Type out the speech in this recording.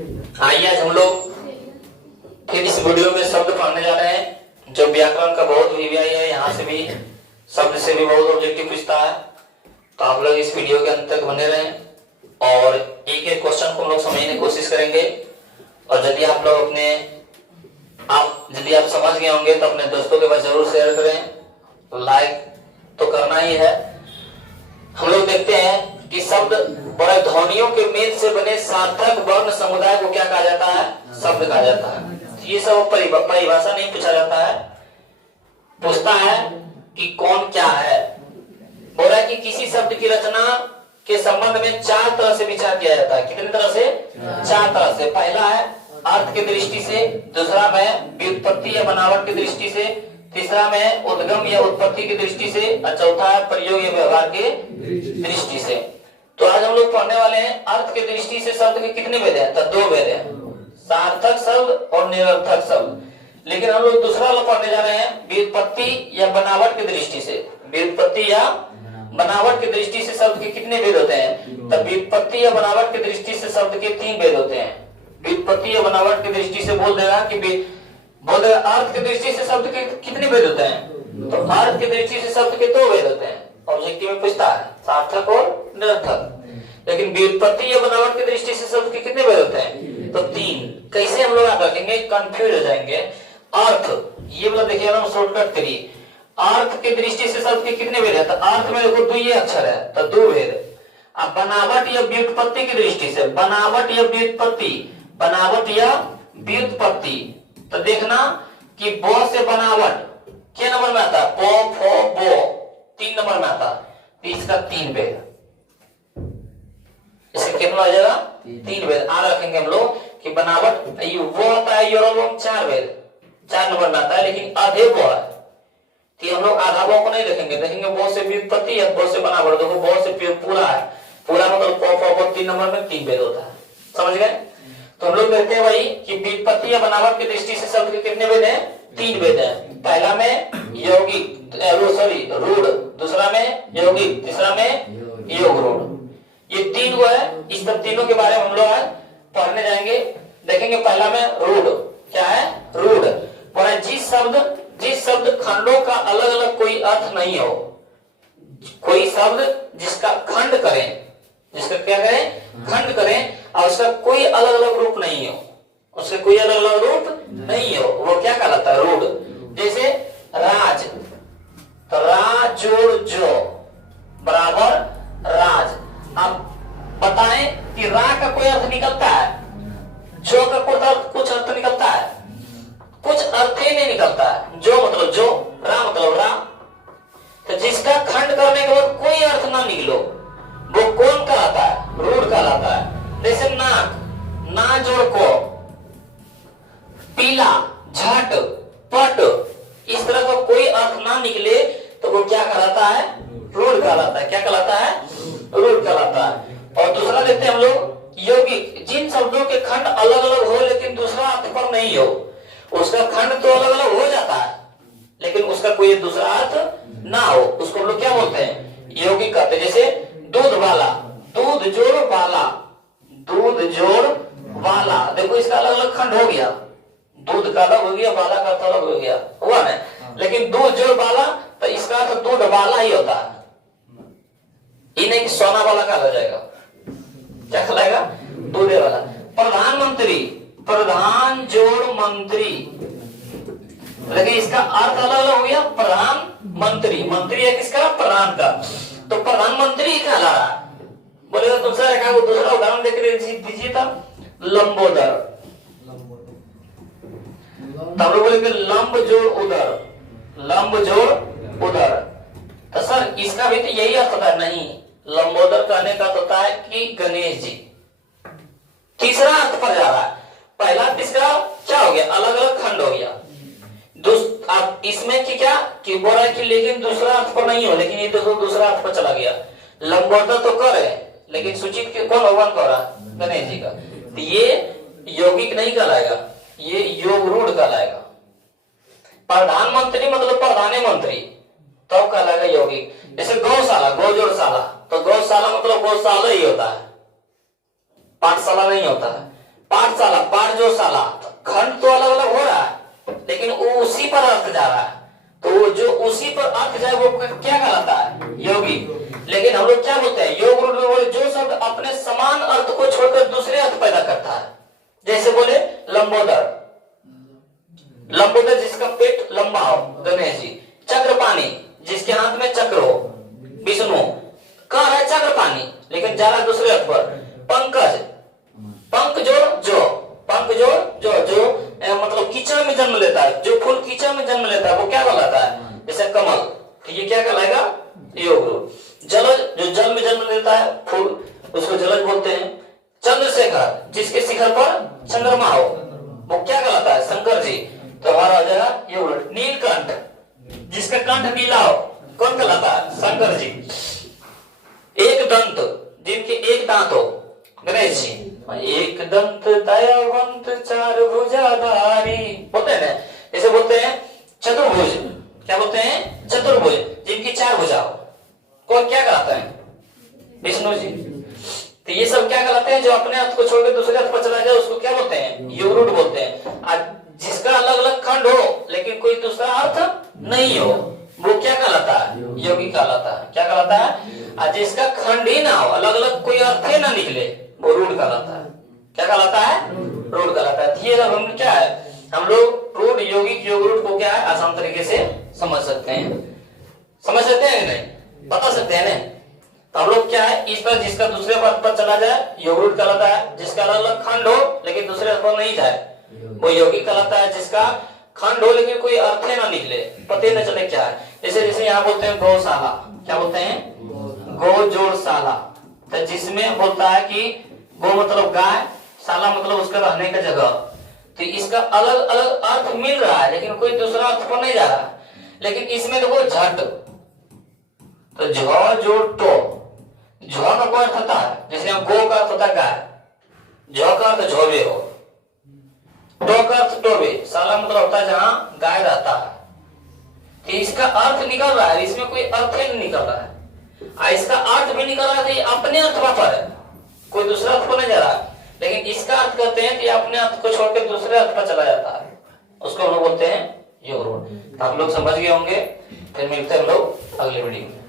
आइए आज हम लोग फिर इस वीडियो में शब्द पढ़ने जा रहे हैं जो व्याकरण का बहुत वीवीआई है। यहाँ से भी शब्द से भी बहुत ऑब्जेक्टिव पूछता है, तो आप लोग इस वीडियो के अंत तक बने रहें और एक एक क्वेश्चन को हम लोग समझने की कोशिश करेंगे। और यदि आप लोग यदि आप समझ गए होंगे तो अपने दोस्तों के पास जरूर शेयर करें, लाइक तो करना ही है। हम लोग देखते हैं कि शब्द बड़े ध्वनियों के मेल से बने सार्थक वर्ण समुदाय को क्या कहा जाता है? शब्द कहा जाता है। ये सब परिभाषा नहीं पूछा जाता है, पूछता है कि कौन क्या है। बोला कि किसी शब्द की रचना के संबंध में चार तरह से विचार किया जाता है। कितनी तरह से? चार तरह से। पहला है अर्थ की दृष्टि से, दूसरा में व्युत्पत्ति या बनावट की दृष्टि से, तीसरा में उद्गम या उत्पत्ति की दृष्टि से, और चौथा है प्रयोग या व्यवहार के दृष्टि से। तो आज हम लोग पढ़ने वाले हैं अर्थ की दृष्टि से शब्द के कितने भेद हैं? तो दो भेद हैं, सार्थक शब्द और निरर्थक शब्द। लेकिन हम लोग दूसरा वाला पढ़ने जा रहे हैं व्युत्पत्ति या बनावट की दृष्टि से। व्युत्पत्ति या बनावट की दृष्टि से शब्द के कितने भेद होते हैं? तो व्युत्पत्ति या बनावट की दृष्टि से शब्द के तीन भेद होते हैं। व्युत्पत्ति या बनावट की दृष्टि से बोल देगा कि अर्थ की दृष्टि से शब्द के कितने भेद होते हैं? तो अर्थ की दृष्टि से शब्द के दो भेद होते हैं। ऑब्जेक्टिव में पूछता है सार्थक और निरर्थक। लेकिन व्युत्पत्ति या बनावट की दृष्टि से शब्द के कितने भेद होते हैं? तो तीन। कैसे हम लोग याद रखेंगे? कंफ्यूज हो जाएंगे। अर्थ, ये मतलब देखिए हम शॉर्टकट करिए। अर्थ की दृष्टि से शब्द के कितने भेद है? तो अर्थ में देखो दो ये अक्षर है, तो दो भेद। अब बनावट या व्युत्पत्ति की दृष्टि से, बनावट या व्युत्पत्ति, बनावट या व्युत्पत्ति, तो देखना कि बो से बनावट क्या नंबर में आता है? पो, फो, बो, 3 नंबर में आता है। इसका 3 भेद, इसका कितना हो जाएगा? 3 भेद। आ रखेंगे हम लोग कि बनावट वो होता है यूरोलोम 4 भेद, 4 नंबर में आता है। लेकिन आधे वो है, तो हम लोग आधा वो को नहीं देखेंगे, देखेंगे वो से व्युत्पत्ति या वो से बनावट। देखो वो से पूरा है, पूरा मतलब पो 3 नंबर में 3 भेद होता है। समझ गए? तो हम लोग देखते हैं भाई कि व्युत्पत्ति या बनावट की दृष्टि से शब्द के कितने भेद हैं? 3 भेद हैं। पहला में यौगिक रूढ़, दूसरा में यौगिक, तीसरा में योग रूढ़। ये 3 वो है। इस सब तीनों के बारे में हम लोग आज पढ़ने जाएंगे। देखेंगे पहला में रूढ़। क्या है? रूढ़ बोला जिस शब्द खंडों का अलग अलग कोई अर्थ नहीं हो, कोई शब्द जिसका खंड करें, जिसका क्या करें? खंड करें, और उसका कोई अलग अलग रूप नहीं हो, उसका कोई अलग अलग रूप नहीं हो, वो क्या कहलाता है? रूढ़। जैसे राज, तो रा जोड़ जो बराबर राज। अब बताएं कि रा का कोई अर्थ निकलता है? जो का कुछ अर्थ निकलता है? कुछ अर्थ ही नहीं निकलता है। जो मतलब जो, रा मतलब रा। तो जिसका खंड करने के बाद कोई अर्थ ना निकलो, वो कौन कहलाता है? रूढ़ कहलाता है। जैसे नाक, ना जोड़ को, पीला, झट, पट, इस तरह का कोई अर्थ ना निकले तो वो क्या कहलाता है? रूढ़ कहलाता है। क्या कहलाता है? रूढ़ कहलाता है। और दूसरा देखते हैं हम लोग यौगिक, जिन शब्दों के खंड अलग अलग हो लेकिन दूसरा अर्थ पर नहीं हो। उसका खंड तो अलग अलग हो जाता है लेकिन उसका कोई दूसरा अर्थ ना हो, उसको हम लोग क्या बोलते हैं? यौगिक कहते हैं। जैसे दूध वाला, दूध जोड़ वाला, दूध जोड़ वाला। देखो इसका अलग अलग खंड हो गया, दूध का अलग हो गया, वाला का अलग हो गया, हुआ ना? लेकिन दूध जोड़ वाला, तो इसका अर्थ दूध वाला ही होता है। ये नहीं कि सोना वाला का हो जाएगा। क्या कहलाएगा? दूध वाला। प्रधानमंत्री, प्रधान जोड़ मंत्री, लेकिन इसका अर्थ अलग अलग हो गया। प्रधानमंत्री, मंत्री है किसका? प्रधान का। तो प्रधानमंत्री कहला रहा। बोलेगा दूसरा उदाहरण दीजिए तब। लंबोदर, तब लोग बोलेंगे लंब जोड़ उदर, लंब जोड़ उदर। तो सर इसका भी तो यही अर्थ होता है? नहीं, लंबोदर कहने का होता है कि गणेश जी। तीसरा अर्थ पर जा रहा है। पहला तीसरा क्या हो गया? अलग अलग खंड हो गया। अब इसमें क्या कि बोल रहा है कि लेकिन दूसरा अर्थ पर नहीं हो, लेकिन ये तो दूसरा अर्थ पर चला गया। लंबोदर तो कर है, लेकिन सूचित कौन भगवान कर रहा? गणेश जी का। तो ये यौगिक नहीं कहलाएगा, ये योग रूढ़ कहलाएगा। प्रधानमंत्री मतलब प्रधान मंत्री, तब कहलाएगा यौगिक। जैसे गौशाला, गौ जोड़शाला, तो गौशाला मतलब गौशाला ही होता है, पाठशाला नहीं होता है। पाठशाला चार जो साला, खंड तो अलग अलग हो रहा है लेकिन वो उसी पर अर्थ जा रहा है, तो वो जो उसी पर अर्थ जाए वो क्या कहलाता है? योगी। लेकिन हम लोग क्या बोलते हैं? योग रूढ़ में बोले जो शब्द अपने समान अर्थ को छोड़कर दूसरे अर्थ पैदा करता है। जैसे बोले लंबोदर, लंबोदर जिसका पेट लंबा हो, गणेश जी। चक्रपाणी जिसके हाथ में चक्र हो, विष्णु। कह रहा है चक्रपाणी लेकिन जा रहा दूसरे अर्थ पर। पंकज, पंख जो पंख जो मतलब कीचड़ में जन्म लेता है, जो फूल कीचड़ में जन्म लेता है वो क्या कहलाता है? जैसे कमल, तो ये क्या कहलाएगा? योग रूढ़। जलज जो जल में जन्म लेता है फूल, उसको जलज बोलते हैं। चंद्रशेखर जिसके शिखर पर चंद्रमा हो, वो क्या कहलाता है? शंकर जी। तो हमारा हो जाएगा योग रूढ़। नीलकंठ जिसका कंठ नीला हो, कौन कहलाता है? शंकर जी। एक दंत जिनके एक दांत हो, गणेश जी। एक दंत दयावंत चार भुजाधारी बोलते हैं ना, जैसे बोलते हैं चतुर्भुज। क्या बोलते हैं? चतुर्भुज जिनकी चार भुजा हो, कौन क्या कहलाता है? विष्णु जी। तो ये सब क्या कहलाते हैं? जो अपने अर्थ को छोड़कर दूसरे अर्थ पर चला जाए उसको क्या बोलते हैं? योग रूढ़ बोलते हैं। जिसका अलग अलग खंड हो लेकिन कोई दूसरा अर्थ नहीं हो, वो क्या कहलाता है? योगी कहलाता है। क्या कहलाता है? और जिसका खंड ही ना हो, अलग अलग कोई अर्थ ही ना निकले, वो रूढ़ कहलाता है। क्या कहलाता है? रूढ़ कहलाता है। ये हम क्या है, हम लोग रूढ़ यौगिक योग रूढ़ को क्या है आसान तरीके से समझ सकते हैं। समझ सकते हैं नहीं? बता सकते हैं नहीं? तो हम लोग क्या है, इस पर जिसका दूसरे पद पर चला जाए योग रूढ़ कहलाता है। जिसका अलग अलग खंड हो लेकिन दूसरे पर नहीं जाए वो यौगिक कहलाता है। जिसका खंड हो लेकिन कोई अर्थ ना निकले, पते न चले क्या है। जैसे जैसे यहाँ बोलते हैं गौशाला, क्या बोलते हैं? गो जोड़ शाला। तो जिसमें बोलता है कि गो मतलब गाय, शाला मतलब उसका रहने का जगह। तो इसका अलग अलग अर्थ मिल रहा है लेकिन कोई दूसरा अर्थ पर नहीं जा रहा है। लेकिन इसमें देखो झट, तो झ जोड़ टो, झ का कोई अर्थ होता है, जैसे गो का अर्थ होता है गाय, झ का अर्थ झोबे हो, टो का अर्थ टोबे, शाला मतलब होता है जहां गाय रहता है। तो इसका अर्थ निकल रहा है, इसमें कोई अर्थ ही नहीं निकल रहा है। इसका अर्थ भी निकल रहा है तो ये अपने अर्थ पर है, कोई दूसरा अर्थ पर नहीं जा रहा है। लेकिन इसका अर्थ करते हैं कि अपने अर्थ को छोड़कर दूसरे अर्थ पर चला जाता है, उसको हम लोग बोलते हैं योग रूढ़। आप लोग समझ गए होंगे। फिर मिलते हैं हम लोग अगले वीडियो में।